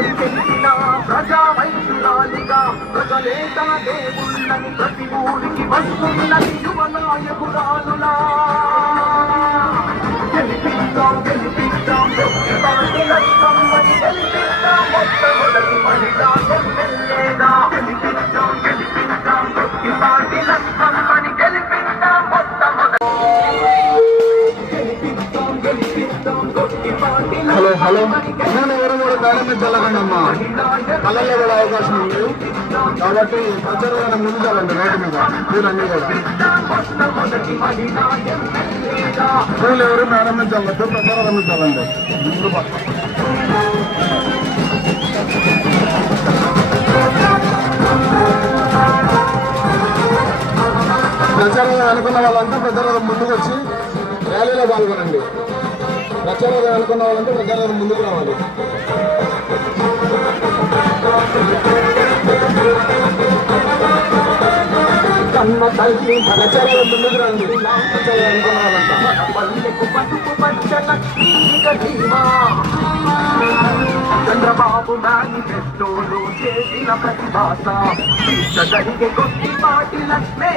దారి తెలిసిన ప్రజా వైద్యురాలిగా ప్రజలే తన దేవుళ్ళని ప్రతి ఊరికి వస్తున్నది. Hello hello. నేను ఎవరు కూడా ప్రారంభించాలండి అమ్మా కళ్ళల్లో కూడా అవకాశం ఉంది. కాబట్టి ప్రచారం ముందు చాలండి రోడ్డు మీద. పూలన్నీ కూడా. పూలు ఎవరు ప్రారంభించాలంటే ప్రచారం ఆరంభించాలండి ముందు ప్రచారం అనుకున్న వాళ్ళంతా ప్రచారం ముందుకు వచ్చి ర్యాలీలో పాల్గొనండి. ప్రచారం అనుకున్న వాళ్ళంతా ప్రచారం ముందుకు రావాలి. కన్న తల్లి మన ముందుకు రండి పల్లెకు చంద్రబాబు మేనిఫెస్టోలో చేసిన ప్రతిభాస. జరిగే కొద్ది పాటి లక్ష్మే